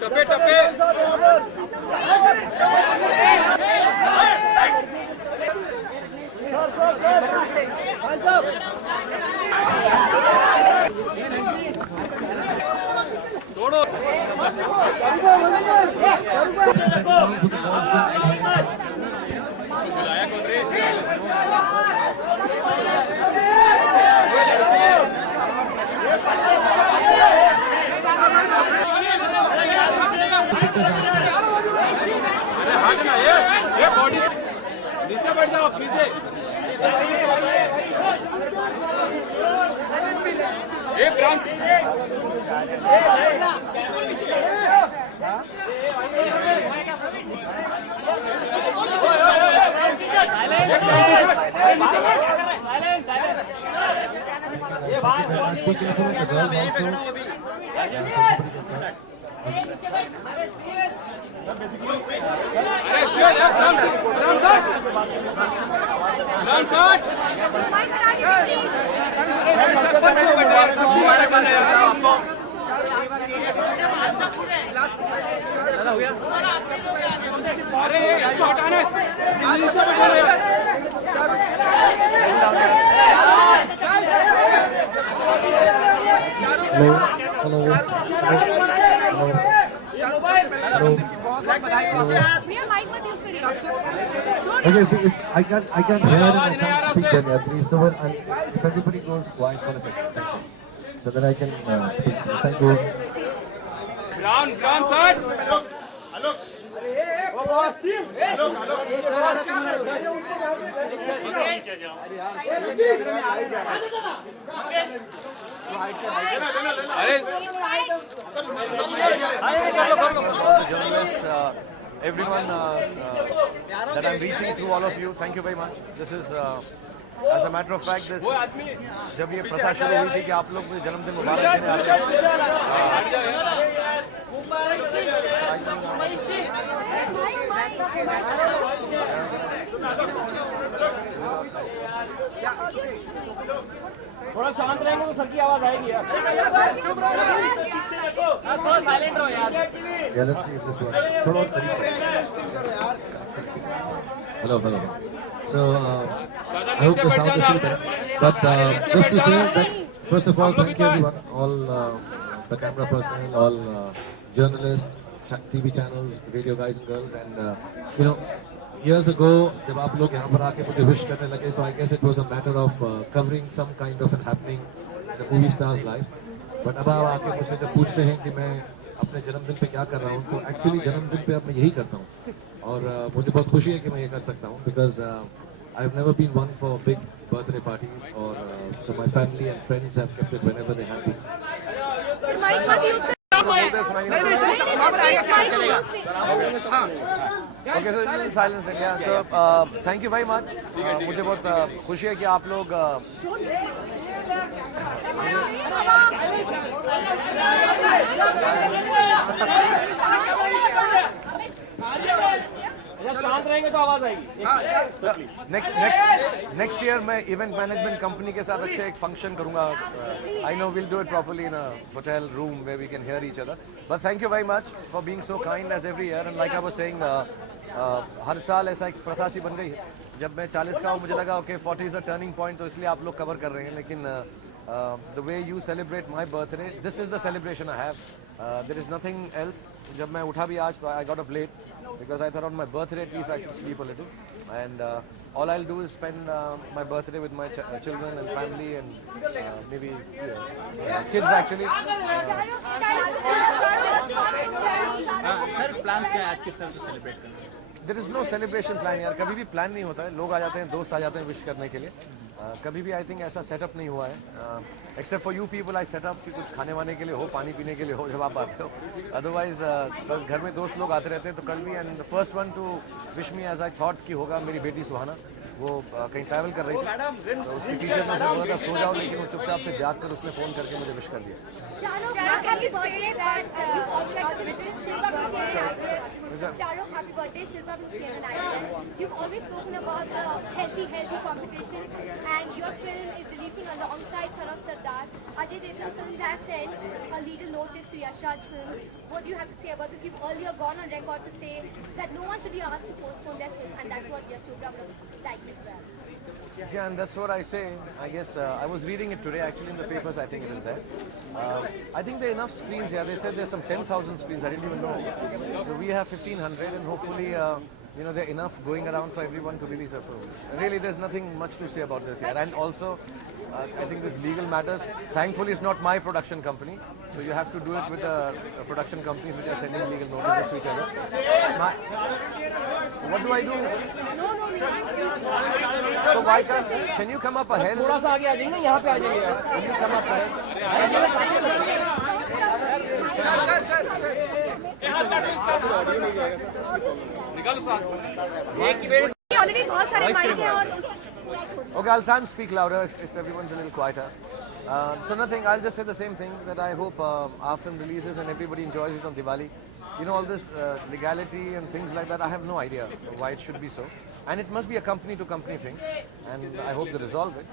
टप्पे टप्पे तोड़ो ये बॉडी नीचे बैठ जाओ नीचे एक ग्राउंड ये बात अरे इसको हटाना नीचे Hello. Okay, if I can't hear and I can't speak then, yeah, please, someone, if everybody goes quiet for a second, thank you. So that I can speak. Thank you. Ground side. Hello. Journalists, everyone that I'm reaching through, all of you, thank you very much. This is, as a matter of fact, this जब ये प्रथा शुरू हुई थी कि आप लोग मुझे जन्मदिन मुबारक देने आते हैं, थोड़ा शांत रहेंगे तो सर की आवाज आएगी यार। थोड़ा साइलेंट रहो यार। Yeah, let's see if this works. थोड़ा और करीब। Hello. So, I hope the sound is still there. But just to say that, first of all, thank you everyone, all the camera personnel, all journalists, TV channels, radio guys and girls, and years ago, जब आप लोग यहाँ पर आके मुझे wish करने लगे, so I guess it was a matter of covering some kind of an happening in the movie stars life. But अब आप आके मुझसे जब पूछते हैं कि मैं अपने जन्मदिन पे क्या कर रहा हूँ, तो actually जन्मदिन पे अब मैं यही करता हूँ, और मुझे बहुत खुशी है कि मैं ये कर सकता हूँ, because I've never been one for big birthday parties, or so my family and friends have kept it whenever they're happy. Okay, so silence then, yeah. So thank you very much. मुझे बहुत खुशी है कि आप लोग शांत रहेंगे तो आवाज आएगी। नेक्स्ट ईयर मैं इवेंट मैनेजमेंट कंपनी के साथ अच्छे एक फंक्शन करूंगा। I know will do it properly in a hotel room where we can hear each other, but thank you very much for being so kind as every year, and like I was saying, हर साल ऐसा एक प्रथा सी बन गई। जब मैं 40 का हूँ मुझे लगा okay 40 is a turning point, तो इसलिए आप लोग कवर कर रहे हैं, लेकिन the way you celebrate my birthday, this is the celebration I have, there is nothing else. जब मैं उठा भी आज तो I got up late because I thought on my birthday at least I should sleep a little, and all I'll do is spend my birthday with my children and family, and maybe kids actually. Sir plan क्या है आज किस तरह से celebrate करना? There is no celebration plan यार, कभी भी प्लान नहीं होता है, लोग आ जाते हैं, दोस्त आ जाते हैं विश करने के लिए, कभी भी आई थिंक ऐसा सेटअप नहीं हुआ है, except for you people I setup कि कुछ खाने वाने के लिए हो, पानी पीने के लिए हो जब आप आते हो, अदरवाइज बस घर में दोस्त लोग आते रहते हैं। तो कल भी, and the first one to wish me as I thought कि होगा मेरी बेटी सुहाना, वो कहीं ट्रैवल कर रही थी, तो उसकी टीचर ने उसे बोला था सो जाओ, लेकिन वो चुपचाप से जाग कर उसने फ़ोन करके मुझे विश कर दिया। happy birthday, but Shilpa Prushen and IPL. You've always spoken about healthy competition, and your film is releasing alongside Saraf Sardar. Ajay Devgan Films has sent a legal notice to Yash Raj Films. What do you have to say about this? You've earlier gone on record to say that no one should be asked to postpone their film, and that's what Yash Chopra was like as well. Yeah, and that's what I say. I guess I was reading it today, actually in the papers. I think it is there. I think there are enough screens here. They said there's some 10,000 screens. I didn't even know. So we have 1,500, and hopefully, there are enough going around for everyone to release a film. Really, there's nothing much to say about this yet. And also, I think this legal matters. Thankfully, it's not my production company, so you have to do it with the production companies which are sending legal notices to each other. What do I do? So why can you come up ahead? थोड़ा सा आगे आ जाइए ना, यहाँ पे आ जाइए आप। Can you come up ahead? Already बहुत सारे माइक हैं और Okay, I'll try and speak louder if everyone's a little quieter. So nothing, I'll just say the same thing, that I hope our film releases and everybody enjoys it on Diwali. All this legality and things like that, I have no idea why it should be so. And it must be a company-to-company thing. And I hope they resolve it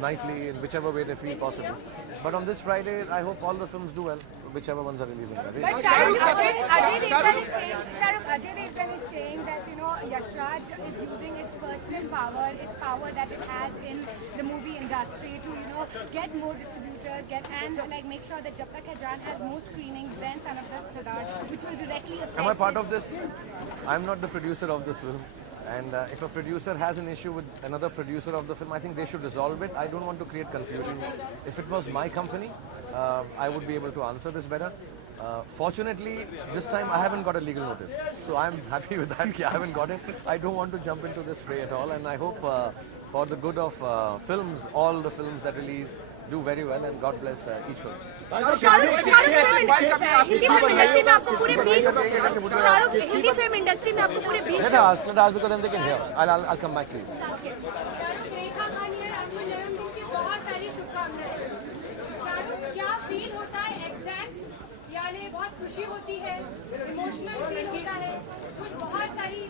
nicely in whichever way they feel possible. But on this Friday, I hope all the films do well, whichever ones are releasing. But Ajay Devgan is saying that Yash Raj is using its personal power, its power that it has in the movie industry to get more distributors, and make sure that Jab Tak Hai Jaan has more screenings than Son of Sardar, which will directly affect. Am I part of this? I'm not the producer of this film. And if a producer has an issue with another producer of the film, I think they should resolve it. I don't want to create confusion. If it was my company, I would be able to answer this better. Fortunately, this time I haven't got a legal notice. So I'm happy with that. I haven't got it. I don't want to jump into this fray at all. And I hope for the good of films, all the films that release do very well, and God bless each film. Hindi film industry में आपको पूरे Let us ask because then they can hear. I'll come back to you. रेखा खानी और आपको जन्मदिन की बहुत सारी शुभकामनाएं। शाहरुख, क्या फील होता है एग्जैक्ट, यानी बहुत खुशी होती है, इमोशनल फील होता है, कुछ बहुत सारी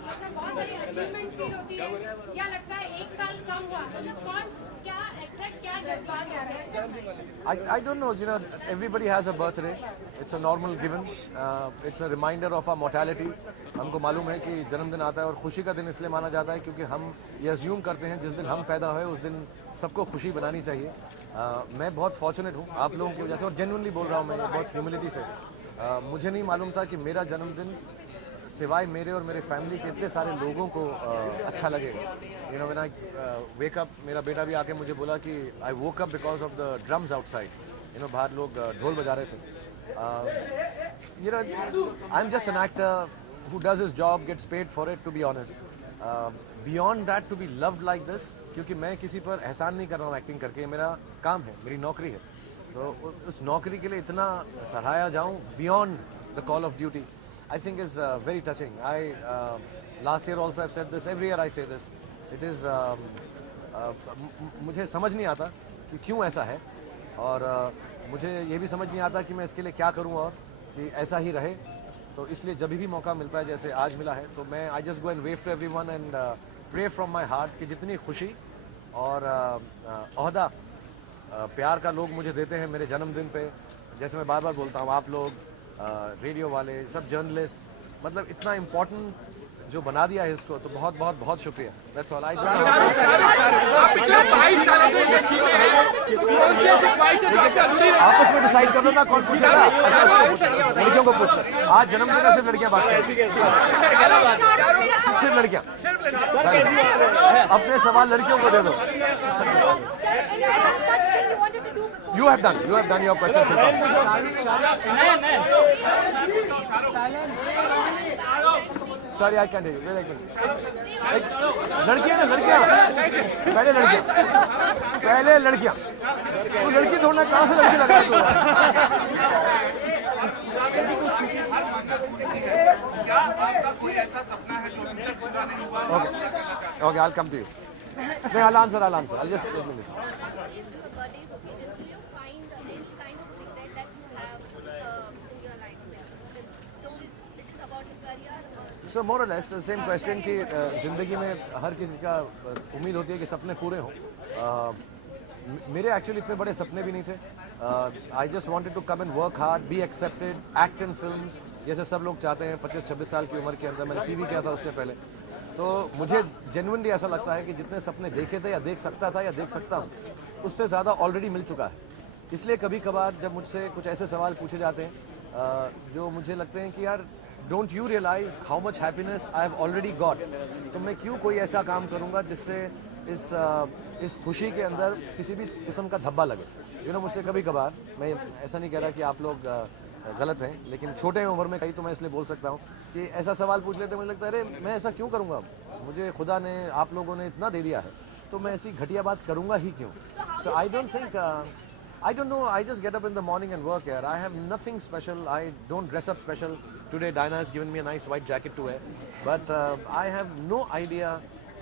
अचीवमेंट्स फील होती है, या लगता है एक साल कम हुआ, क्या एग्जैक्ट क्या जज्बात आ रहे हैं? I don't know. Everybody has a birthday. It's a normal given. It's a reminder of our mortality. हमको मालूम है कि जन्मदिन आता है और खुशी का दिन इसलिए माना जाता है क्योंकि हम ये अज्यूम करते हैं जिस दिन हम पैदा हुए उस दिन सबको खुशी बनानी चाहिए. मैं बहुत फॉर्चुनेट हूँ आप लोगों की वजह से, और जेन्युइनली बोल रहा हूँ मैं बहुत ह्यूमिलिटी से. मुझे नहीं मालूम था कि मेरा जन्मदिन सिवाय मेरे और मेरे फैमिली के इतने सारे लोगों को अच्छा लगेगा. व्हेन आई वेक अप, मेरा बेटा भी आके मुझे बोला कि I woke up because of the drums outside. बाहर लोग ढोल बजा रहे थे. I am just an actor who does his job, gets paid for it, to be honest. Beyond that, to be loved like this, क्योंकि मैं किसी पर एहसान नहीं कर रहा हूँ एक्टिंग करके, मेरा काम है, मेरी नौकरी है, तो उस नौकरी के लिए इतना सराहाया जाऊँ beyond the call of duty, I think is very touching. Last year also I've said this, every year I say this. It is मुझे समझ नहीं आता कि क्यों ऐसा है, और मुझे ये भी समझ नहीं आता कि मैं इसके लिए क्या करूँ और कि ऐसा ही रहे. तो इसलिए जब भी मौका मिलता है जैसे आज मिला है, तो मैं I just go and wave to everyone and pray from my heart कि जितनी खुशी और ओहदा प्यार का लोग मुझे देते हैं मेरे जन्मदिन पे, जैसे मैं बार बार बोलता हूँ, आप लोग रेडियो वाले सब जर्नलिस्ट, मतलब इतना इम्पोर्टेंट जो बना दिया है इसको, तो बहुत बहुत बहुत शुक्रिया. That's all. आपस में डिसाइड कर लो ना कौन पूछेगा. लड़कियों को पूछो. आज जन्मदिन है, सिर्फ लड़कियां बात करें, सिर्फ लड़कियां. अपने सवाल लड़कियों को दे दो. You have done your questions. Sorry, I can't hear you. लड़कियां ना लड़कियां, पहले लड़कियां. तू लड़की ढूंढना, कहाँ से लड़की लगा तू? Okay, I'll come to you. No, I'll answer. I'll just let me listen. Is your birthday occasion, will you find any kind of regret that you have in your life? So it is about your career or So more or less the same question कि जिंदगी में हर किसी का उम्मीद होती है कि सपने पूरे हों. मेरे एक्चुअली इतने बड़े सपने भी नहीं थे. I just wanted to come and work hard, be accepted, act in films जैसे सब लोग चाहते हैं. 25-26 साल की उम्र के अंदर मैंने टीवी किया था उससे पहले. तो मुझे जेन्युइनली ऐसा लगता है कि जितने सपने देखे थे या देख सकता था या देख सकता हूँ उससे ज़्यादा ऑलरेडी मिल चुका है. इसलिए कभी कभार जब मुझसे कुछ ऐसे सवाल पूछे जाते हैं जो मुझे लगते हैं कि यार don't you realise how much happiness I have already got, तो मैं क्यों कोई ऐसा काम करूँगा जिससे इस खुशी के अंदर किसी भी किस्म का धब्बा लगे. यू नो, मुझसे कभी कभार, मैं ऐसा नहीं कह रहा कि आप लोग गलत हैं, लेकिन छोटे उम्र में कहीं तो मैं इसलिए बोल सकता हूँ कि ऐसा सवाल पूछ लेते मुझे लगता है अरे मैं ऐसा क्यों करूँगा, मुझे खुदा ने आप लोगों ने इतना दे दिया है तो मैं ऐसी घटिया बात करूँगा ही क्यों. So I don't think I don't know, I just get up in the morning and work here. I have nothing special. I don't dress up special. Today Diana has given me a nice white jacket to wear. But I have no idea,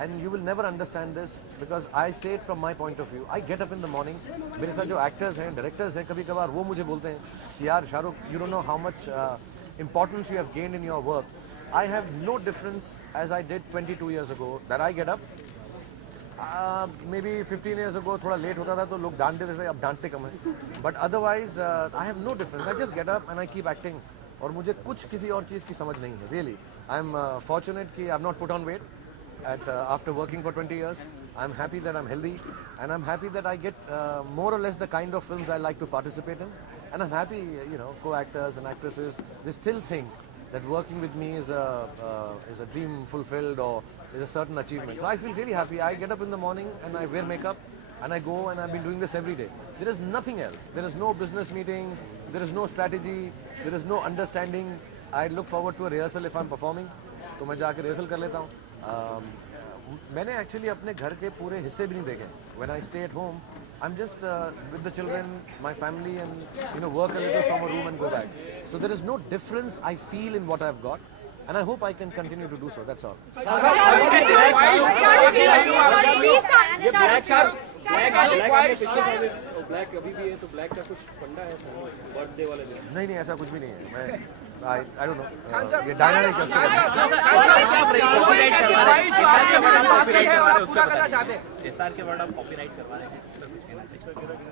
and you will never understand this because I say it from my point of view. I get up in the morning. मेरे साथ जो actors हैं, directors हैं, कभी कभार वो मुझे बोलते हैं कि यार Shahrukh, you don't know how much importance you have gained in your work. I have no difference as I did 22 years ago that I get up. Maybe 15 years ago थोड़ा लेट होता था तो लोग डांटते थे, अब डांटते कम है. But otherwise I have no difference. I just get up and I keep acting. और मुझे कुछ किसी और चीज़ की समझ नहीं है. रियली आई एम फॉर्चुनेट कि I have not put on weight after working for 20 years. I'm happy that I'm healthy and I'm happy that I get more or less the kind of films I like to participate in. And I'm happy, you know, co-actors and actresses, they still think that working with me is a dream fulfilled or is a certain achievement. So I feel really happy. I get up in the morning and I wear makeup and I go and I've been doing this every day. There is nothing else. There is no business meeting. There is no strategy. There is no understanding. I look forward to a rehearsal if I'm performing. तो मैं जाके rehearsal कर लेता हूँ. मैंने actually अपने घर के पूरे हिस्से भी नहीं देखे. When I stay at home, I'm just with the children, my family, and you know, work a little from a room and go back. So there is no difference I feel in what I've got, and I hope I can continue to do so. That's all. Black अभी भी है तो black का कुछ फंडा है birthday वाले दिन? नहीं ऐसा कुछ भी नहीं है. मैं I don't know. ये डायना ने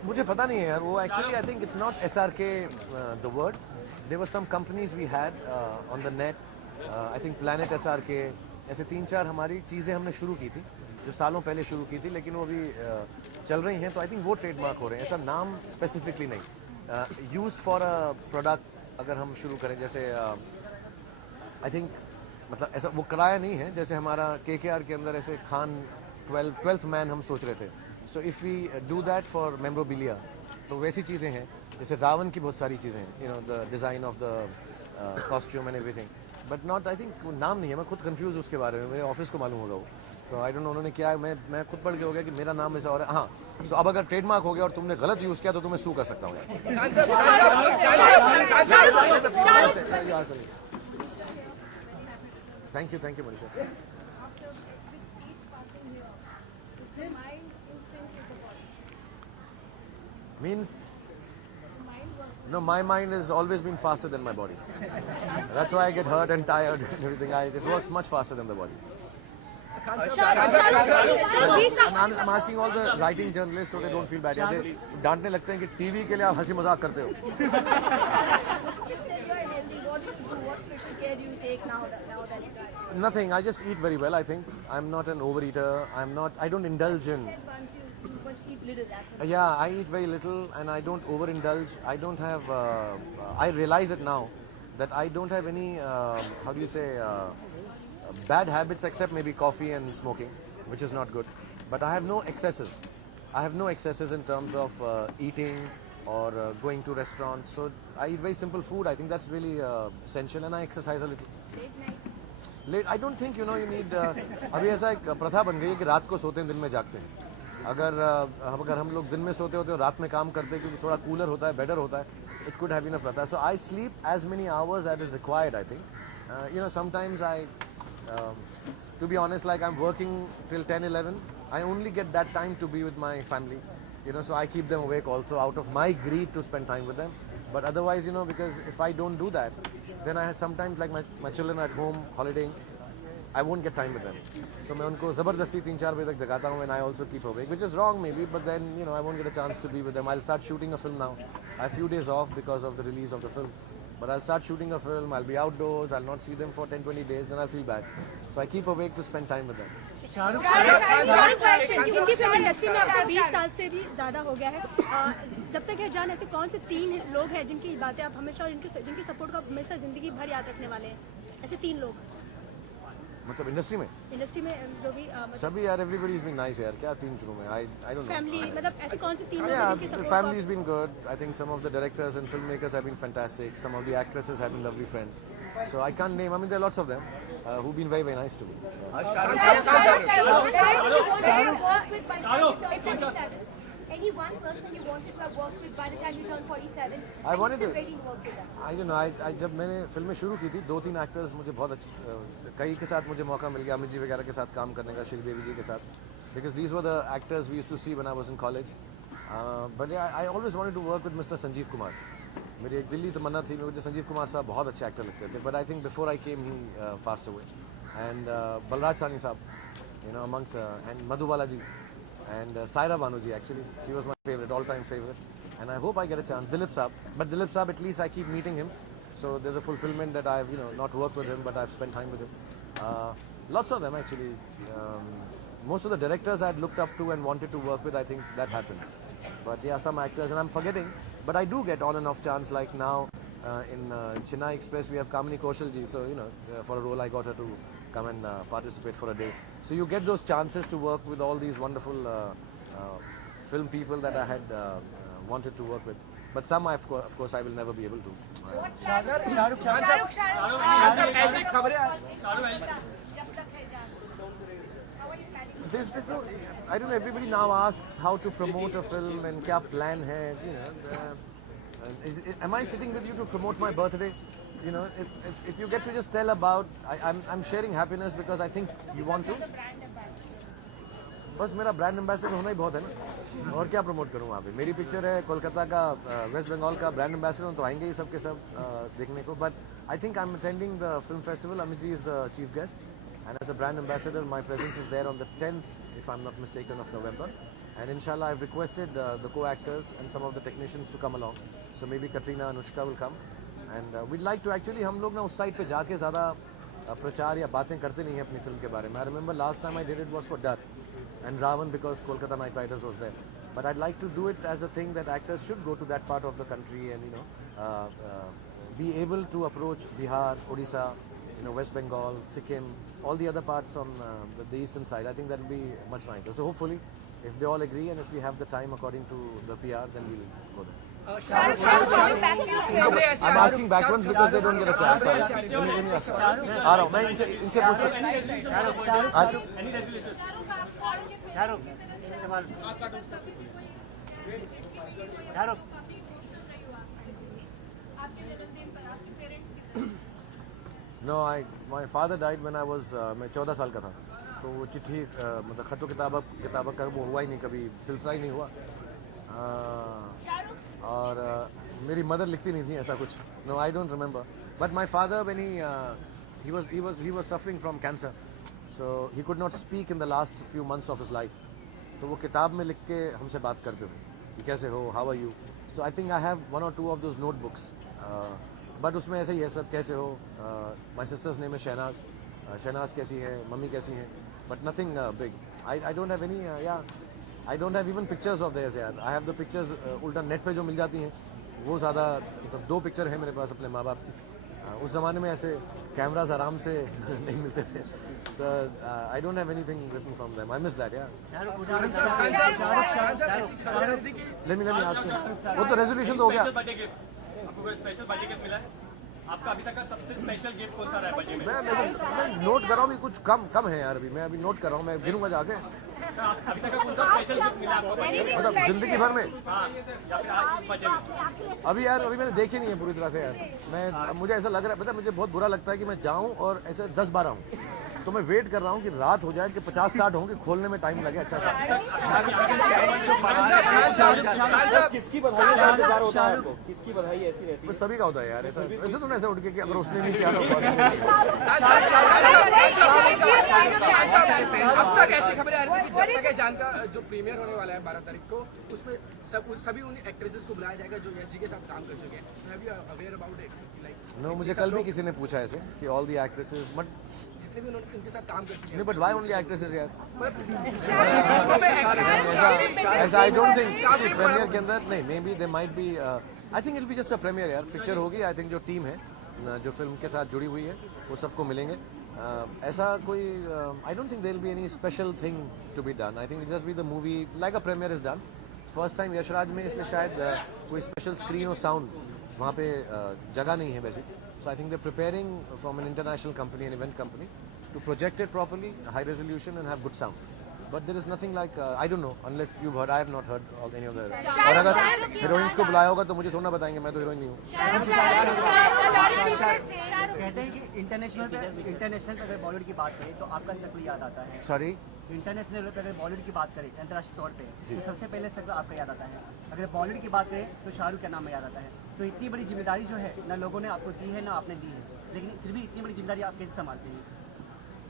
मुझे पता नहीं है यार. वो actually I think it's not SRK the word. There were some companies we had on the net. I think planet SRK, ऐसे 3-4 हमारी चीज़ें हमने शुरू की थी जो सालों पहले शुरू की थी, लेकिन वो अभी चल रही हैं. तो आई थिंक वो ट्रेडमार्क हो रहे हैं. ऐसा नाम स्पेसिफिकली नहीं. यूज्ड फॉर अ प्रोडक्ट अगर हम शुरू करें जैसे आई थिंक मतलब ऐसा वो कराया नहीं है जैसे हमारा KKR के अंदर ऐसे खान 12th मैन हम सोच रहे थे. So if we do that for memorabilia तो वैसी चीज़ें हैं जैसे रावण की बहुत सारी चीज़ें हैं. You know, the design of the costume and everything, but not I think नाम नहीं है. मैं खुद कंफ्यूज उसके बारे में, मेरे ऑफिस को मालूम होगा वो. सो आई डोंट नो उन्होंने क्या है. मैं खुद पढ़ के हो गया कि मेरा नाम ऐसा हो रहा है. हाँ, तो अब अगर ट्रेडमार्क हो गया और तुमने गलत यूज़ किया तो तुम्हें सू कर सकता हूँ. Thank you Manisha. Means no, my mind has always been faster than my body. That's why I get hurt and tired and everything. It works much faster than the body. I'm asking all the writing journalists so they don't feel bad. They डांटने लगते हैं कि TV के लिए आप हंसी मजाक करते हो. You said you are healthy. What special care do you take now that you are? Nothing. I just eat very well. I think I'm not an overeater. I don't indulge in. You must eat little. Yeah, I eat very little and I don't overindulge. I don't have. I realize it now that I don't have any. How do you say? Bad habits except maybe coffee and smoking, which is not good. But I have no excesses. I have no excesses in terms of eating or going to restaurants. So I eat very simple food. I think that's really essential, and I exercise a little. Late. I don't think you need. अभी ऐसा एक प्रथा बन गई है कि रात को सोते हैं दिन में जागते हैं. अगर हम लोग दिन में सोते होते और रात में काम करते हैं क्योंकि थोड़ा कूलर होता है, बेटर होता है. It could have been a प्रथा. So I sleep as many hours as is required. I think. You know, sometimes to be honest, like I'm working till 10, 11. I only get that time to be with my family. You know, so I keep them awake also out of my greed to spend time with them. But otherwise, you know, because if I don't do that, then I have sometimes like my children are at home holidaying, I won't get time with them. So मैं उनको ज़बरदस्ती 3-4 बजे तक जगाता हूँ and I also keep awake, which is wrong maybe, but then you know I won't get a chance to be with them. I'll start shooting a film now. I have few days off because of the release of the film. But I'll start shooting a film, I'll be outdoors, I'll not see them for 10-20 days, then I'll feel bad. So I keep awake to spend time with them. Hindi film industry में आपको 20 साल से भी ज़्यादा हो गया है। जब तक है जान, ऐसे कौन से 3 लोग हैं जिनकी बातें आप हमेशा जिनकी सपोर्ट को आप हमेशा जिंदगी भर याद रखने वाले हैं? ऐसे 3 लोग मतलब इंडस्ट्री में जो भी सभी यार, everybody has been nice यार, क्या 3 शुरू में I don't know. फैमिली, मतलब ऐसे कौन से 3 लोग Yeah, जिनकी the support family has been good. I think some of the directors and filmmakers have been fantastic. Some of the actresses have been lovely friends. So I can't name. I mean, there are lots of them who've been very, very nice to me. Any one person you wanted to have worked with by the time you turn 47? I wanted to. Waiting to work with them. I don't know. I जब मैंने फिल्में शुरू की थी, 2-3 actors मुझे बहुत अच्छे, कई के साथ मुझे मौका मिल गया, अमित जी वगैरह के साथ काम करने का, श्रीदेवी जी के साथ, because these were the actors we used to see when I was in college. But yeah, I always wanted to work with Mr. Sanjeev Kumar. मेरी एक दिल्ली तमन्ना थी, मुझे संजीव कुमार साहब बहुत अच्छे एक्टर लगते थे. But I think before I came, he passed away. And Balraj Sahni साहब, you know, amongst and Madhubala ji. And Saira Banuji, actually, she was my favorite, all-time favorite. And I hope I get a chance. Dilip Saab, but Dilip Saab, at least I keep meeting him. So there's a fulfillment that I've, you know, not worked with him, but I've spent time with him. Lots of them, actually. Most of the directors I'd looked up to and wanted to work with, I think that happened. But yeah, some actors, and I'm forgetting, but I do get on and off chance, like now in Chennai Express, we have Kamini Kaushal ji. So, you know, for a role, I got her to come and participate for a day. So you get those chances to work with all these wonderful film people that I had wanted to work with. But some, of course, I will never be able to. There's no, I don't know, everybody now asks how to promote a film and kya plan hai, you know. Am I sitting with you to promote my birthday? You know, if you get to just tell about, I'm sharing happiness because I think you want to. बस मेरा brand ambassador होना ही बहुत है ना, और क्या promote करूँ वहाँ पे. मेरी पिक्चर है कोलकाता का, वेस्ट बंगाल का ब्रांड एम्बेसडर, तो आएंगे ही सब के सब देखने को. But I think I am attending the film festival. Amit ji is the chief guest, and as a brand ambassador, my presence is there on the 10th, if I'm not mistaken, of November. And inshallah, I've requested the co-actors and some of the technicians to come along. So maybe Katrina, Anushka will come. And we'd like to actually, हम लोग ना उस side पे जाके ज़्यादा प्रचार या बातें करते नहीं हैं अपनी फिल्म के बारे में. I remember last time I did it was for Dar and Ravan because Kolkata Knight Riders was there. But I'd like to do it as a thing that actors should go to that part of the country and, you know, be able to approach Bihar, Odisha, you know, West Bengal, Sikkim, all the other parts on the eastern side. I think that will be much nicer. So hopefully, if they all agree and if we have the time according to the PR, then we'll go there. I'm asking back ones because they don't get a chance. Let me ask. आ रहा हूँ मैं इनसे पूछ No, my father died when I was मैं 14 साल का था. तो वो चिट्ठी मतलब खतो किताब का वो हुआ ही नहीं, कभी सिलसिला ही नहीं हुआ. और मेरी मदर लिखती नहीं थी ऐसा कुछ. No, I don't remember. But my father, when he was suffering from cancer, so he could not speak in the last few months of his life. तो वो किताब में लिख के हमसे बात करते थे कि कैसे हो, how are you. So I think I have 1 or 2 of those notebooks. But उसमें ऐसे ही है सब, कैसे हो. My sister's name is Shehnaz. Shehnaz कैसी है, मम्मी कैसी हैं. But nothing big. I don't have any. I don't have even pictures of theirs यार. I have the pictures उल्टा नेट पे जो मिल जाती हैं वो ज़्यादा, मतलब 2 पिक्चर है मेरे पास अपने माँ बाप की. उस ज़माने में ऐसे कैमरास आराम से नहीं मिलते थे. So I don't have anything written from them. I miss that, yeah. Let me ask you. वो तो रेजोल्यूशन तो हो गया. आपको कोई स्पेशल बर्थडे गिफ्ट मिला है? आपका अभी तक का सबसे स्पेशल गिफ्ट कौन सा रहा है बर्थडे में? मैं नोट कर रहा हूँ, कुछ कम है यार. अभी मैं नोट कर रहा हूँ, मैं गिनूंगा जाके. अभी तक का कौन सा स्पेशल गिफ्ट मिला आपको? मतलब जिंदगी भर में हाँ, या फिर आज इस बजे में? अभी मैंने देखी नहीं है पूरी तरह से यार। मुझे ऐसा लग रहा है, पता है मुझे बहुत बुरा लगता है कि मैं जाऊं और ऐसे 10-12 हूं, तो मैं वेट कर रहा हूं कि रात हो जाए कि 50-60 हों कि खोलने में टाइम लगे। अच्छा किसकी बधाई इंतजार होता है आपको? किसकी बधाई ऐसी रहती तो सभी का होता है यार, ऐसा ऐसे तो ऐसे उठ के कि अगर उसने नहीं किया तो अब तक ऐसी खबरें आ रही थी कि जब तक जान का जो प्रीमियर होने वाला है 12 तारीख को, उसमें सभी उन एक्ट्रेसेस को बुलाया जाएगा जो यश जी के साथ काम कर चुके हैं। Have you aware about it? Like, no, मुझे कल भी किसी ने पूछा ऐसे कि ऑल दी एक्ट्रेसेस, बट जितने भी उन्होंने उनके साथ काम कर चुके नहीं, बट व्हाई ओनली एक्ट्रेसेस यार? हैं ऐसा आई डोंट थिंक प्रीमियर के अंदर नहीं, maybe they might be, I think it be just a premiere यार। पिक्चर होगी, आई थिंक जो टीम है जो फिल्म के साथ जुड़ी हुई है वो सबको मिलेंगे। ऐसा कोई I don't think there will be any special thing to be done. I think it just be the movie like a premiere is done. First time Yashraj में, इसलिए शायद कोई स्पेशल स्क्रीन और साउंड वहाँ पे जगह नहीं है basic. So I think they're preparing from an international company, an event company, to project it properly, high resolution, and have good sound. But there is nothing like I don't know, unless you've heard. I have not heard of any of the. और अगर heroines को बुलाया होगा तो मुझे थोड़ा ना बताएंगे, मैं तो हीरोइन नहीं हूँ। कहते हैं कि इंटरनेशनल पे अगर बॉलीवुड की बात करें तो आपका सर्कल याद आता है। सॉरी, इंटरनेशनल पे अगर बॉलीवुड की बात करें अंतर्राष्ट्रीय तौर पे तो सबसे पहले सर्कल आपका याद आता है। अगर बॉलीवुड की बात करें तो शाहरुख का नाम याद आता है। तो इतनी बड़ी जिम्मेदारी जो है ना लोगों ने आपको दी है ना आपने ली है, लेकिन फिर भी इतनी बड़ी जिम्मेदारी आप कैसे संभालते हैं?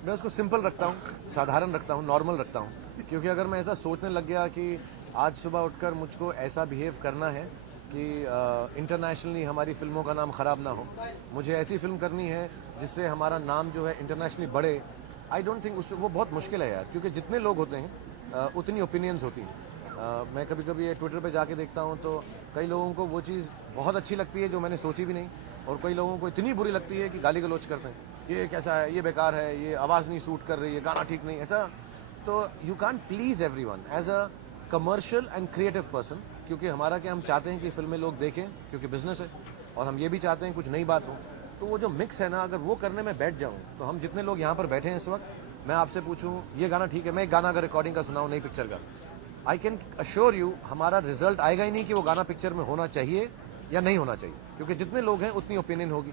मैं उसको सिंपल रखता हूँ, साधारण रखता हूँ, नॉर्मल रखता हूँ। क्योंकि अगर मैं ऐसा सोचने लग गया कि आज सुबह उठकर मुझको ऐसा बिहेव करना है कि इंटरनेशनली हमारी फिल्मों का नाम ख़राब ना हो, मुझे ऐसी फिल्म करनी है जिससे हमारा नाम जो है इंटरनेशनली बढ़े, आई डोंट थिंक उससे वो बहुत मुश्किल है यार। क्योंकि जितने लोग होते हैं उतनी ओपिनियंस होती हैं। मैं कभी कभी ये ट्विटर पे जाके देखता हूँ तो कई लोगों को वो चीज़ बहुत अच्छी लगती है जो मैंने सोची भी नहीं, और कई लोगों को इतनी बुरी लगती है कि गाली गलौज करते हैं, ये कैसा है, ये बेकार है, ये आवाज़ नहीं सूट कर रही है, गाना ठीक नहीं, ऐसा। तो you can't please everyone as a commercial and creative person. क्योंकि हमारा क्या, हम चाहते हैं कि फिल्में लोग देखें क्योंकि बिजनेस है, और हम ये भी चाहते हैं कुछ नई बात हो। तो वो जो मिक्स है ना, अगर वो करने में बैठ जाऊँ तो हम जितने लोग यहाँ पर बैठे हैं इस वक्त, मैं आपसे पूछूँ ये गाना ठीक है, मैं एक गाना अगर रिकॉर्डिंग का सुनाऊँ नई पिक्चर का, आई कैन अश्योर यू हमारा रिजल्ट आएगा ही नहीं कि वो गाना पिक्चर में होना चाहिए या नहीं होना चाहिए। क्योंकि जितने लोग हैं उतनी ओपिनियन होगी।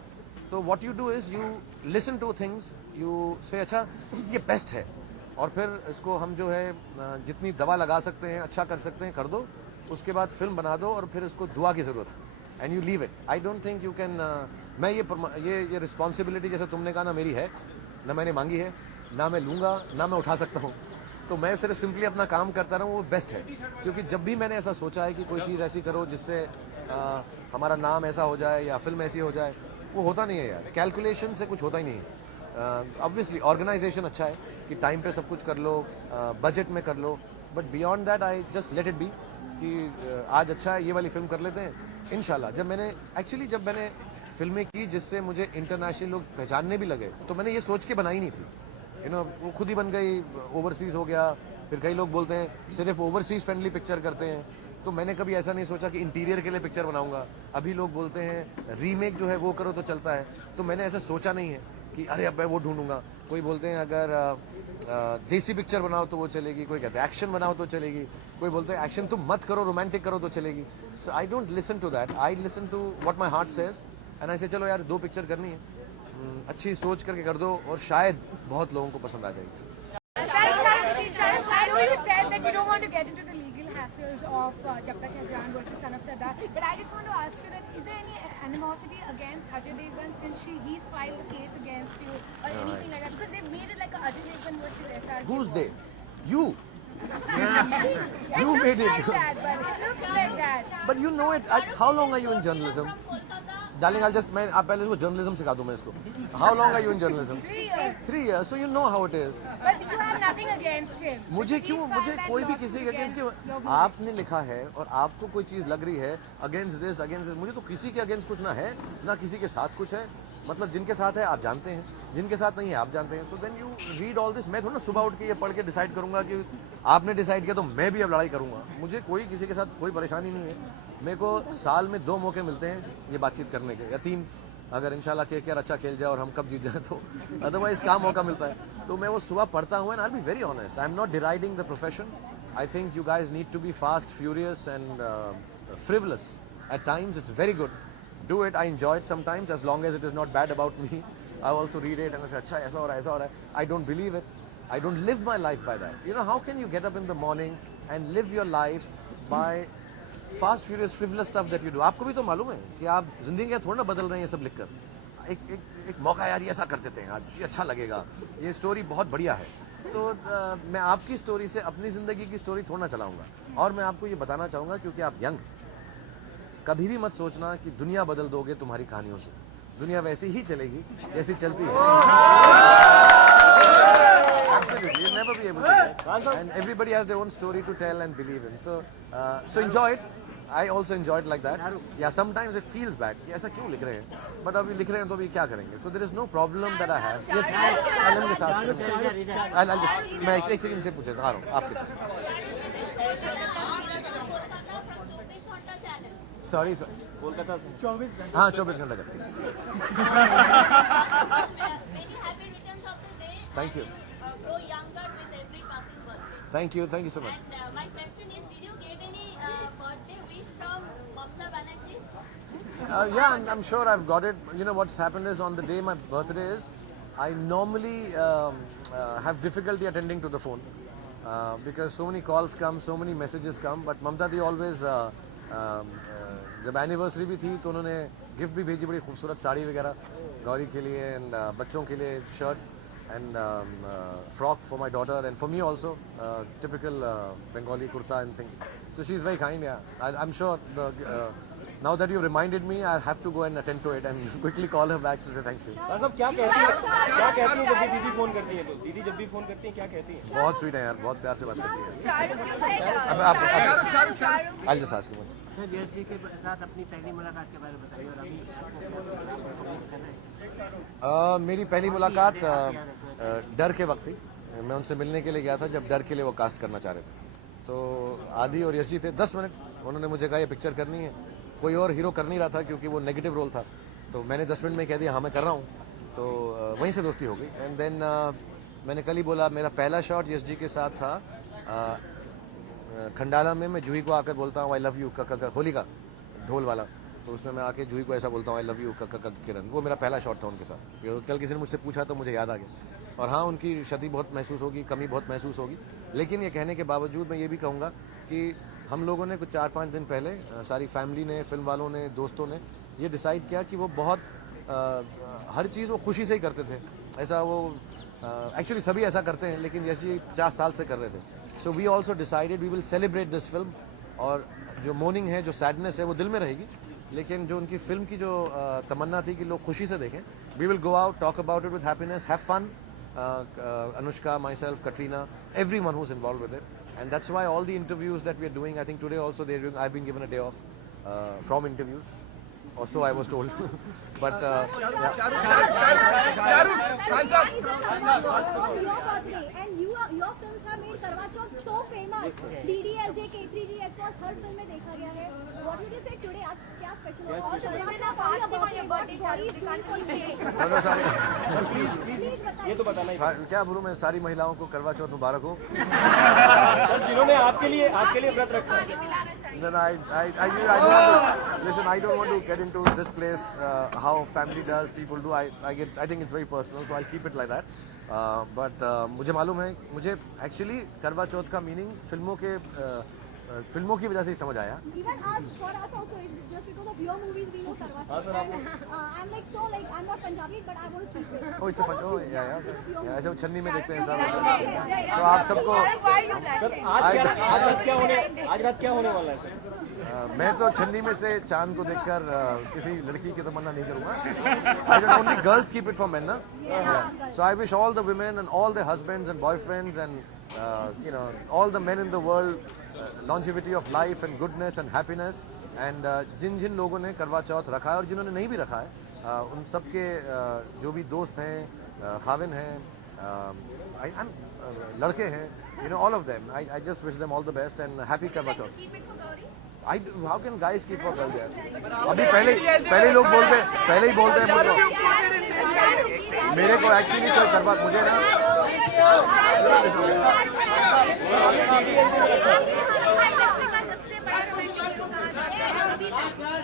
तो what you do is you listen two things, you से अच्छा ये बेस्ट है, और फिर इसको हम जो है जितनी दवा लगा सकते हैं, अच्छा कर सकते हैं, कर दो। उसके बाद फिल्म बना दो और फिर इसको दुआ की जरूरत है, and you leave it. I don't think you can. मैं ये रिस्पॉन्सिबिलिटी जैसे तुमने कहा ना मेरी है ना, मैंने मांगी है ना, मैं लूंगा ना, मैं उठा सकता हूँ। तो मैं सिर्फ सिंपली अपना काम करता रहूँ, वो बेस्ट है। क्योंकि जब भी मैंने ऐसा सोचा है कि कोई चीज़ ऐसी करो जिससे हमारा नाम ऐसा हो जाए या फिल्म ऐसी हो जाए, वो होता नहीं है यार। कैलकुलेशन से कुछ होता ही नहीं है। ऑब्वियसली ऑर्गेनाइजेशन अच्छा है कि टाइम पे सब कुछ कर लो, बजट में कर लो, but beyond that I just let it be कि आज अच्छा है, ये वाली फिल्म कर लेते हैं इंशाल्लाह। जब मैंने फिल्में की जिससे मुझे इंटरनेशनल लोग पहचानने भी लगे, तो मैंने ये सोच के बनाई नहीं थी, वो खुद ही बन गई। ओवरसीज हो गया, फिर कई लोग बोलते हैं सिर्फ ओवरसीज फ्रेंडली पिक्चर करते हैं, तो मैंने कभी ऐसा नहीं सोचा कि इंटीरियर के लिए पिक्चर बनाऊंगा। अभी लोग बोलते हैं रीमेक जो है वो करो तो चलता है, तो मैंने ऐसा सोचा नहीं है कि अरे अब मैं वो ढूंढूंगा। कोई बोलते हैं अगर देसी पिक्चर बनाओ तो वो चलेगी, कोई कहते हैं एक्शन बनाओ तो चलेगी, कोई बोलते हैं एक्शन तुम मत करो, रोमांटिक करो तो चलेगी। So I don't listen to that, I listen to what my heart says, and I say चलो यार 2 पिक्चर करनी है, अच्छी सोच करके कर दो, और शायद बहुत लोगों को पसंद आ जाएगी। I know you said that you don't want to get into the legal hassles of Jab Tak Hai Jaan versus Son of Sardar, but I just want to ask you that is there any animosity against Ajay Devgn since he's filed a case against you or anything like that? Because they've made it like a Ajay Devgn versus SRK. Who's they? You. You made it. Like that, but it looks like that. But you know it. How long are you in journalism? Darling, आप पहले इसको journalism सिखा दूं मैं इसको। How long are you in journalism? 3 years. 3 years. So you know how it is. But you have nothing against him. मुझे He's क्यों, filed मुझे that कोई भी lawsuit किसी के अगेंस्ट against क्यों, your आपने लिखा है और आपको कोई चीज लग रही है अगेंस्ट दिस अगेंस्ट दिस, मुझे तो किसी के अगेंस्ट कुछ ना है ना किसी के साथ कुछ है। मतलब जिनके साथ है आप जानते हैं, जिनके साथ नहीं है आप जानते हैं। So then you read all this. मैं थोड़ा ना सुबह उठ के ये पढ़ के डिसाइड करूंगा कि आपने डिसाइड किया तो मैं भी अब लड़ाई करूंगा। मुझे कोई किसी के साथ कोई परेशानी नहीं है। मेरे को साल में 2 मौके मिलते हैं ये बातचीत करने के, या 3, अगर इंशाल्लाह केकेआर अच्छा खेल जाए और हम कब जीत जाए तो, अदरवाइज कहाँ मौका मिलता है। तो मैं वो सुबह पढ़ता हूँ and I will be very honest, I am not deriding the profession. I think you guys need to be fast, furious and frivolous at times. It's very good, do it, I enjoy it sometimes as long as it is not bad about me. I also read it and I say, अच्छा ऐसा हो रहा है, I don't believe it. I don't live my life by that. You know, how can you get up in the morning and live your life by fast, furious, frivolous stuff that you do? आपको भी तो मालूम है कि आप जिंदगी क्या थोड़ा ना बदल रहे हैं ये सब लिखकर। एक मौका यार, ये ऐसा कर देते हैं आज, ये अच्छा लगेगा, ये स्टोरी बहुत बढ़िया है। तो मैं आपकी स्टोरी से अपनी जिंदगी की स्टोरी थोड़ा ना चलाऊंगा। और मैं आपको ये बताना चाहूंगा, क्योंकि आप यंग, कभी भी मत सोचना कि दुनिया बदल दोगे तुम्हारी कहानियों से। दुनिया वैसी ही चलेगी जैसी चलती है। Absolutely, you'll never be able to do it. And everybody has their own story to tell and believe in. So enjoy it. I also enjoy it like that. Yeah, sometimes it feels bad. ये ऐसा क्यों लिख रहे हैं? But अभी लिख रहे हैं तो अभी क्या करेंगे? So there is no problem that I have. Yes, Alan के साथ। I'll just, मैं एक सेकंड से पूछे आ रहा हूँ आपके पास। सॉरी सर, कोलकाता से 24 घंटे। हाँ, 24 घंटा करते हैं। Thank you. Grow younger with every passing birthday. Thank you so much. And my question is, did you get any birthday wish from Mamta Banerjee? Yeah, I'm sure I've got it. You know what's happened is, on the day my birthday is, I normally have difficulty attending to the phone because so many calls come, so many messages come. But Mamta di always, जब anniversary भी थी तो उन्होंने gift भी भेजी, बड़ी खूबसूरत साड़ी वगैरह गौरी के लिए एंड बच्चों के लिए shirt and frock for my daughter and for me also, typical Bengali kurta and things. So she's very kind. Yeah, I'm sure now that you reminded me, I have to go and attend to it and quickly call her back to say thank you. साहब क्या कहती है जब भी दीदी phone करती है? तो दीदी जब भी फोन करती है क्या कहती है? बहुत स्वीट है यार, बहुत प्यार से बात करती है। अब आप आज जैसा आज के सर, जयेश जी के साथ अपनी पहली मुलाकात के बारे में बताइए और अभी आपको मेरी पहली मुलाकात डर के वक्त थी। मैं उनसे मिलने के लिए गया था जब डर के लिए वो कास्ट करना चाह रहे थे। तो आदि और यश जी थे, 10 मिनट उन्होंने मुझे कहा ये पिक्चर करनी है। कोई और हीरो कर नहीं रहा था क्योंकि वो नेगेटिव रोल था, तो मैंने 10 मिनट में कह दिया हाँ मैं कर रहा हूँ। तो वहीं से दोस्ती हो गई। एंड देन मैंने कल ही बोला, मेरा पहला शॉट यश जी के साथ था खंडाला में। मैं जूही को आकर बोलता हूँ आई लव यू होली का ढोल वाला, तो उसमें मैं आके जूही को ऐसा बोलता हूँ आई लव यू किरण। वो मेरा पहला शॉट था उनके साथ। कल किसी ने मुझसे पूछा तो मुझे याद आ गया। और हाँ, उनकी क्षति बहुत महसूस होगी, कमी बहुत महसूस होगी, लेकिन ये कहने के बावजूद मैं ये भी कहूँगा कि हम लोगों ने कुछ 4-5 दिन पहले सारी फैमिली ने, फिल्म वालों ने, दोस्तों ने ये डिसाइड किया कि वो बहुत हर चीज़ वो खुशी से ही करते थे। ऐसा वो एक्चुअली सभी ऐसा करते हैं, लेकिन यश जी 50 साल से कर रहे थे। So we also decided we will celebrate this film. और जो मोर्निंग है, जो सैडनेस है, वो दिल में रहेगी, लेकिन जो उनकी फिल्म की जो तमन्ना थी कि लोग खुशी से देखें, we will go out, talk about it with happiness, have fun. Anushka, myself, Katrina, everyone who's involved with it, and that's why all the interviews that we are doing, I think today also they're doing, I've been given a day off from interviews, or so I was told. But your films have made Karwa Chauth so famous. DDLJ, K3G, of course, her film में देखा गया है. What did you say today? आज क्या special है? और Karwa Chauth about your birthday, no, sorry. Please ये तो बताना ही। क्या बोलूं मैं, सारी महिलाओं को करवा चौथ मुबारक हो। सर, जिन्होंने आपके लिए व्रत रखा है। Then I don't want to, listen, I don't want to get into this place, how family does, people do. I think it's very personal, so I'll keep it like that. But मुझे मालूम है, मुझे actually करवा चौथ का meaning फिल्मों की वजह से ही समझ आया। Even us, for us also, it's just because of your movies we know Karwa Chauth. I'm like so like I'm not Punjabi, but I want to keep it. Oh, it's a oh, yeah. ऐसे वो छन्नी में देखते हैं सब। तो आप सबको सर, आज रात क्या होने वाला है सर? मैं तो छन्नी में से चांद को देखकर किसी लड़की की तमन्ना नहीं करूंगा। I don't only girls keep it for men, ना? Yeah. So I wish all the women and all their husbands and boyfriends and all the men in the world longevity of life and goodness and happiness. And जिन लोगों ने करवा चौथ रखा है और जिन्होंने नहीं भी रखा है, उन सब के जो भी दोस्त हैं, खाविन हैं, लड़के हैं, you know, all of them. I just wish them all the best and happy Karwa Chauth. How can guys keep for girls यार? अभी पहले ही लोग बोलते हैं मुझको, मेरे को एक्चुअली कोई करवा मुझे ना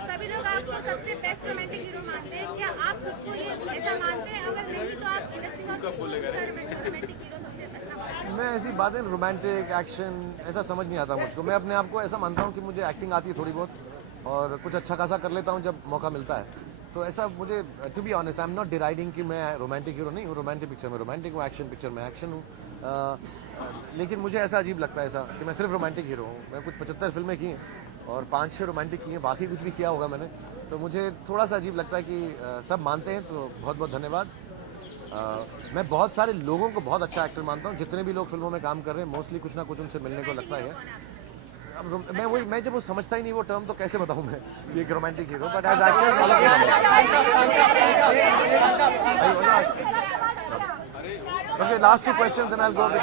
सभी लोग आपको सबसे बेस्ट रोमांटिक हीरो मानते हैं, क्या आप खुद को ये ऐसा मानते हैं? अगर नहीं तो आप इंडस्ट्री में रोमांटिक हीरो सबसे अच्छा मानते हैं? मैं ऐसी बातें रोमांटिक एक्शन ऐसा समझ नहीं आता मुझको। मैं अपने आप को ऐसा मानता हूँ कि मुझे एक्टिंग आती है थोड़ी बहुत और कुछ अच्छा खासा कर लेता हूँ जब मौका मिलता है। तो ऐसा मुझे to be honest I am not deriding कि मैं रोमांटिक हीरो नहीं हूँ। रोमांटिक पिक्चर में रोमांटिक हूँ, एक्शन पिक्चर में एक्शन हूँ। लेकिन मुझे ऐसा अजीब लगता है ऐसा कि मैं सिर्फ रोमांटिक हीरो हूँ। मैं कुछ 75 फिल्में की हैं और 5-6 रोमांटिक की हैं, बाकी कुछ भी किया होगा मैंने। तो मुझे थोड़ा सा अजीब लगता है कि सब मानते हैं, तो बहुत बहुत धन्यवाद। मैं बहुत सारे लोगों को बहुत अच्छा एक्टर मानता हूँ। जितने भी लोग फिल्मों में काम कर रहे हैं मोस्टली कुछ ना कुछ उनसे मिलने को लगता है। अब मैं जब वो समझता ही नहीं वो टर्म, तो कैसे बताऊँ मैं कि एक romantic hero. But as actors Okay, last 2 questions, then I'll go with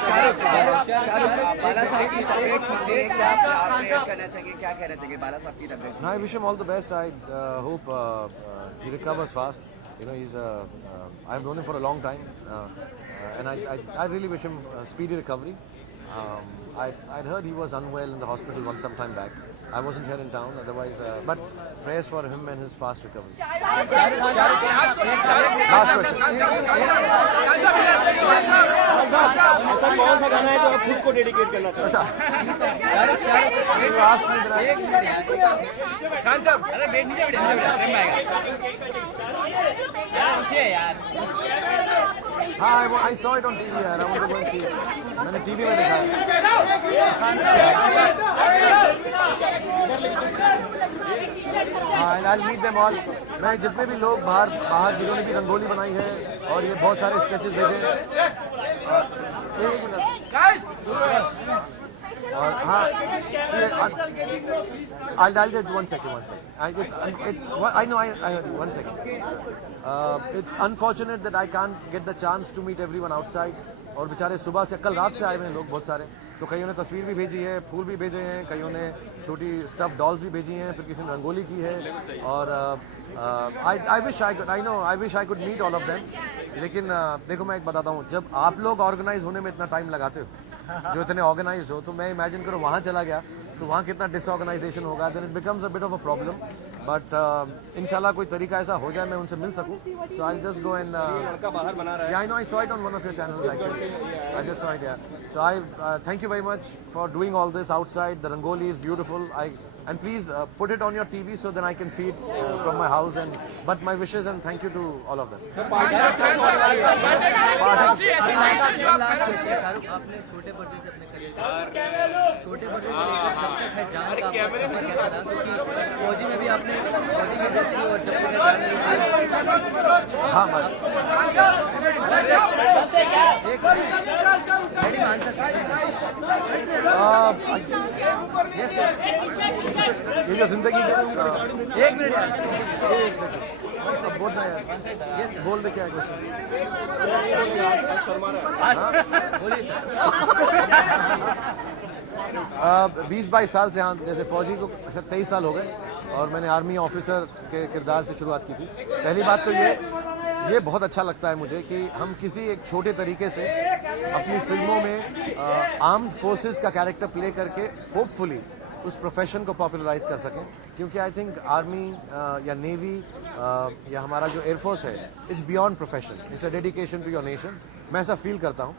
I wish him all the best. I hope he recovers fast. You know, I've known him for a long time, and I really wish him a speedy recovery. I'd heard he was unwell in the hospital once some time back. I wasn't here in town, otherwise, but prayers for him and his fast recovery. Last question. ऐसा कौन सा गाना है जो आप खुद को dedicate करना चाहते हैं? खान साहब, अरे वेट नीचे बैठे यार। हाँ, I saw it on TV यार, I want to go and see it. मैंने TV में देखा है। I'll meet them all. मैं जितने भी लोग बाहर जिन्होंने भी रंगोली बनाई है और ये बहुत सारे स्केचेस भेजे हैं। और हाँ, I'll just 1 second. I know, I heard you. 1 second. It's unfortunate that I can't get the chance to meet everyone outside. और बेचारे सुबह से कल रात से आए हुए हैं लोग बहुत सारे। तो कईयों ने तस्वीर भी भेजी है, फूल भी भेजे हैं, कईयों ने छोटी स्टफ डॉल्स भी भेजी हैं, फिर किसी ने रंगोली की है। और I wish I could meet all of them. लेकिन देखो मैं एक बताता हूँ, जब आप लोग ऑर्गेनाइज होने में इतना टाइम लगाते हो, जो इतने ऑर्गेनाइज हो, तो मैं इमेजिन करो वहाँ चला गया तो वहाँ कितना डिसऑर्गेनाइजेशन होगा। Then it becomes a bit of a problem. But इंशाल्लाह कोई तरीका ऐसा हो जाए मैं उनसे मिल सकूं। सो आई जस्ट गो एंड लड़का बाहर बना रहा है। I know, I saw it on one of your channels actually. I just saw it यार। So I thank you very much for doing all this outside. The rangoli is beautiful. And please put it on your TV so then I can see it from my house. But my wishes and thank you to all of them. आपने छोटे पर्दे से अपने career छोटे पर्दे से लेकर जब तक है जान का सफर कैसा था? क्योंकि फौजी में भी आपने फौजी में जैसे और जब तक हाँ ये जो जिंदगी का 1 मिनट यार, 1 सेकंड बोलना यार, बोल दे क्या है क्वेश्चन। 20-22 साल से, हाँ, जैसे फौजी को 23 साल हो गए और मैंने आर्मी ऑफिसर के किरदार से शुरुआत की थी। पहली बात तो ये बहुत अच्छा लगता है मुझे कि हम किसी एक छोटे तरीके से अपनी फिल्मों में आर्म्ड फोर्सेस का कैरेक्टर प्ले करके होपफुली उस प्रोफेशन को पॉपुलराइज कर सकें। क्योंकि आई थिंक आर्मी या नेवी या हमारा जो एयरफोर्स है, it's beyond profession, it's a dedication to your nation. मैं ऐसा फील करता हूँ।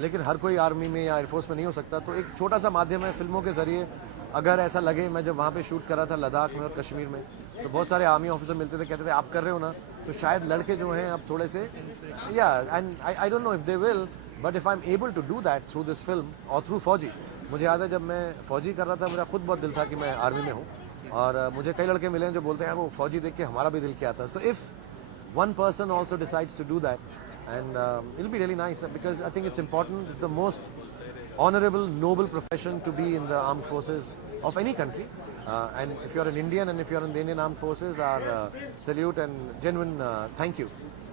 लेकिन हर कोई आर्मी में या एयरफोर्स में नहीं हो सकता। तो एक छोटा सा माध्यम है फिल्मों के जरिए। अगर ऐसा लगे, मैं जब वहाँ पे शूट कर रहा था लद्दाख में और कश्मीर में, तो बहुत सारे आर्मी ऑफिसर मिलते थे, कहते थे आप कर रहे हो ना, तो शायद लड़के जो हैं अब थोड़े से and I don't know if they will, but if I am able to do that through this film और थ्रू फौजी। मुझे याद है जब मैं फौजी कर रहा था, मेरा खुद बहुत दिल था कि मैं आर्मी में हूँ। और मुझे कई लड़के मिले हैं जो बोलते हैं वो फौजी देख के हमारा भी दिल किया था। So if one person also decides to do that, and it'll be really nice because I think it's important. It's the most honorable, noble profession to be in the armed forces of any country. And if you're an Indian and if you're in the Indian Armed Forces, our salute and genuine thank you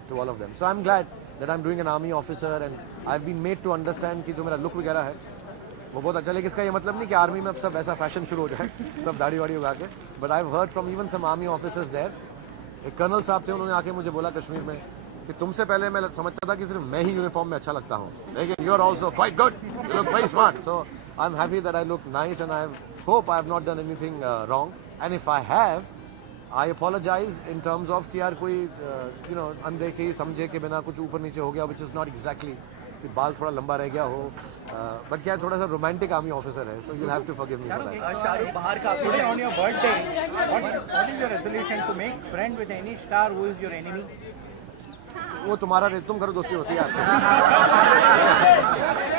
to all of them. So I'm glad that I'm doing an army officer and I've been made to understand कि जो मेरा look वगैरह है वो बहुत अच्छा, लेकिन इसका ये मतलब नहीं कि आर्मी में अब सब ऐसा फैशन शुरू हो जाए सब दाढ़ी वाड़ी उगा के. But I have heard from even some army officers there. एक कर्नल साहब थे, उन्होंने आके मुझे बोला कश्मीर में कि तुमसे पहले मैं समझता था कि सिर्फ मैं ही यूनिफॉर्म में अच्छा लगता हूँ, लेकिन you are also quite good, you look very smart. So I am happy that I look nice and I hope I have not done anything wrong. And if I have, I apologise in terms of कि यार कोई you know अनदेखे समझे के बिना कुछ ऊपर नीचे हो गया, विच इज नॉट एग्जैक्टली कि बाल थोड़ा लंबा रह गया हो. बट क्या थोड़ा सा रोमांटिक आर्मी ऑफिसर है, so you have to forgive me for that. Shahrukh बाहर का Today on your birthday, what is your resolution to make friend with any star who is your enemy? वो तुम्हारा नहीं, तुम करो दोस्ती होती है यार.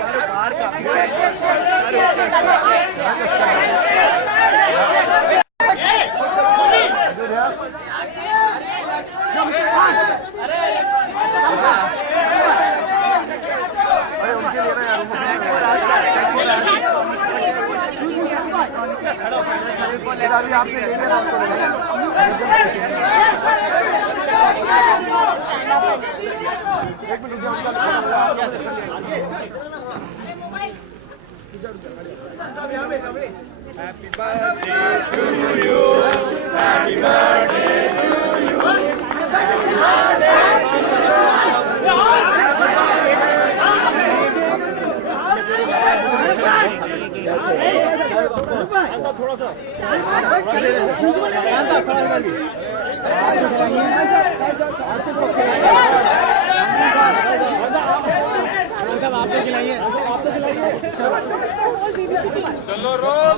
शाहरुख बाहर का अरे उनके लिए ना यार, अभी आपने ले लेना एक minute Happy birthday to you. Happy birthday to you. Happy birthday. थोड़ा सा आप तो खिलाइए. चलो रोल.